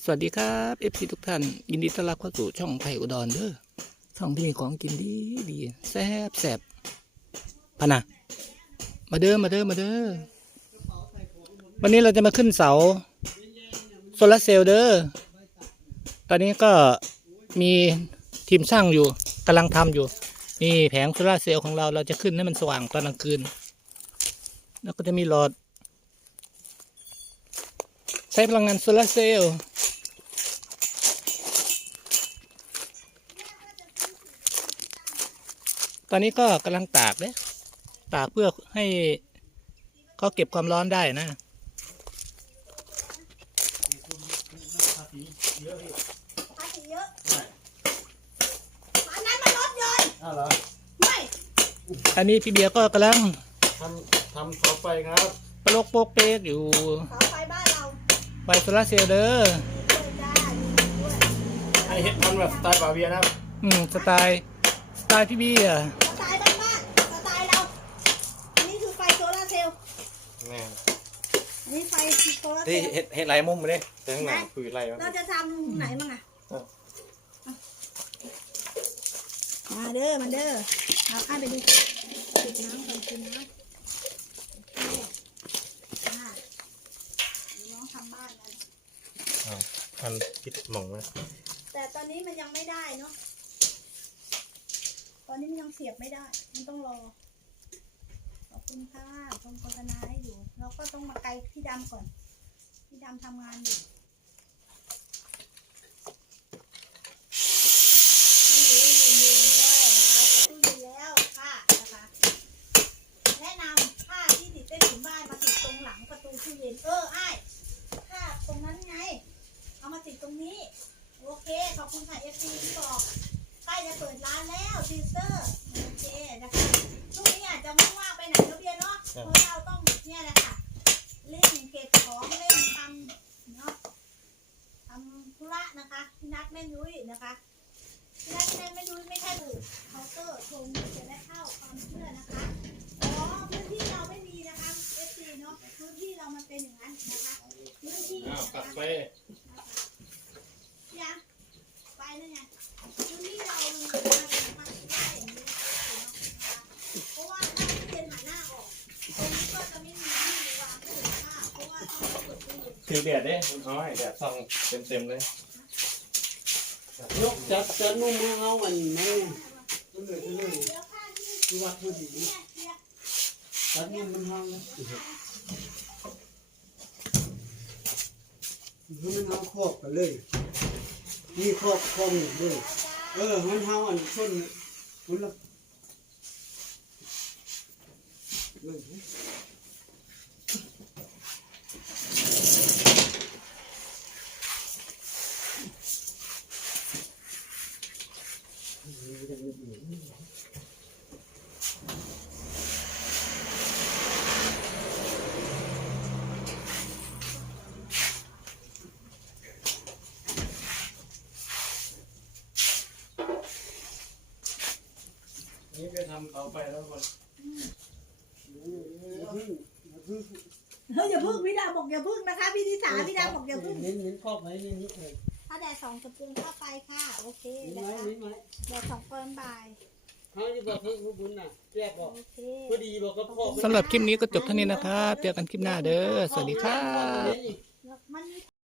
สวัสดีครับเอฟซีทุกท่านยินดีต้อนรับเข้าสู่ช่องไทยอุดรเด้อช่องที่มีของกินดีแซ่บแซ่บพะนะมาเด้อวันนี้เราจะมาขึ้นเสาโซลาร์เซลล์เด้อตอนนี้ก็มีทีมช่างอยู่กำลังทำอยู่นี่แผงโซลาร์เซลล์ของเราจะขึ้นให้มันสว่างตอนกลางคืนแล้วก็จะมีหลอดใช้พลังงานโซลาร์เซลล์ตอนนี้ก็กำลังตากเลยตากเพื่อให้เขาเก็บความร้อนได้นะภาษีเยอะอันนั้นมันรถยนต์อ้าวเหรอไม่อันนี้พี่เบียร์ก็กำลังทำเสาไฟครับปลกโปกเป๊กอยู่เสาไฟบ้านเราไฟโซลาร์เซลล์เด้อด้วยจ้าด้วยอันนี้เฮ็ดทำแบบสไตล์บาเบียนะครับสไตล์พี่เบียร์สไตล์บ้านๆสไตล์เรา อันนี้คือไฟโซลาร์เซลล์แม่อันนี้ไฟโซลาร์เซที่ลล์เฮ็ดหลายมุมเลยแต่ข้างหลังคือไรวะเราจะทำมุมไหนบ้างอ่ะอ่ะมาเด้อมาเด้อเอาข้ามไปดูจุดน้ำก่อนจุดน้ำน้องทำบ้านกันทันคิดหม่องนะแต่ตอนนี้มันยังไม่ได้เนาะ ตอนนี้มันยังเสียบไม่ได้ มันต้องรอ ขอบคุณค่ะชมโฆษณาให้อยู่ เราก็ต้องมาไกลพี่ดำก่อน พี่ดำทำงานอยู่แล้วค่ะนะคะแนะนำผ้าที่ติดใต้ถุนบ้านมาติดตรงหลังประตูตู้เย็นอ้ายผ้าตรงนั้นไง เอามาติดตรงนี้ โอเค ขอบคุณค่ะ FC ที่บอกใกล้จะเปิดร้านแล้วซิสเตอร์โอเคนะคะช่วงนี้อาจจะไม่ว่างไปไหนแล้วเบียร์เนาะเพราะเราต้องเนี่ยแหละค่ะเล่นเก็บของเล่นทำเนาะทำธุระนะคะพี่นัดแม่ยุ้ยนะคะพี่นัดแม่ยุ้ยไม่ใช่หรือเคาน์เตอร์ชมจะได้เข้าความเชื่อนะคะอ๋อพื้นที่เราไม่มีนะคะ FC เนาะพื้นที่เรามันเป็นอย่างนั้นนะคะพื้นที่อ้าวนะตัดคะไฟยังไปนั่นไงพื้นที่เรามันเป็นมันได้อย่างนี้เพราะว่าถ้าตู้เย็นหันหน้าออกตรงนี้ก็จะไม่มีที่วางตู้ผ้าเพราะว่าต้องเปิดตู้เย็นถือแดดเด้คุณอ้อยแดดส่องเต็มเลยยกจับนุ่มมือเอาอันนี้เดี๋ยวผ้าที่ที่วัดพูดดีเนี่ยเนี่ยจับนุ่มมันเอานะมันเอาครอบกันเลยนี่ครอบคอมเลยมันเอาอันส้นมันละนี่ไปทำเสาไฟแล้วก่อนอย่าพึ่งพี่ดาบอกอย่าพึ่งนะคะพี่นิสาพี่ดาบอกอย่าพึ่งเน้นครอบไว้นี่เลยถ้าแดดส่องสปริงเข้าไปค่ะโอเคนี่นะไหมคะนี่ไหมแดดส่องเฟิร์นบ่ายเขาจะบอกผู้บุญน่ะแยกบอกโอเคพอดีบอกก็ครอบสำหรับคลิปนี้ก็จบเท่านี้นะครับเจอกันคลิปหน้าเด้อสวัสดีครับมันมี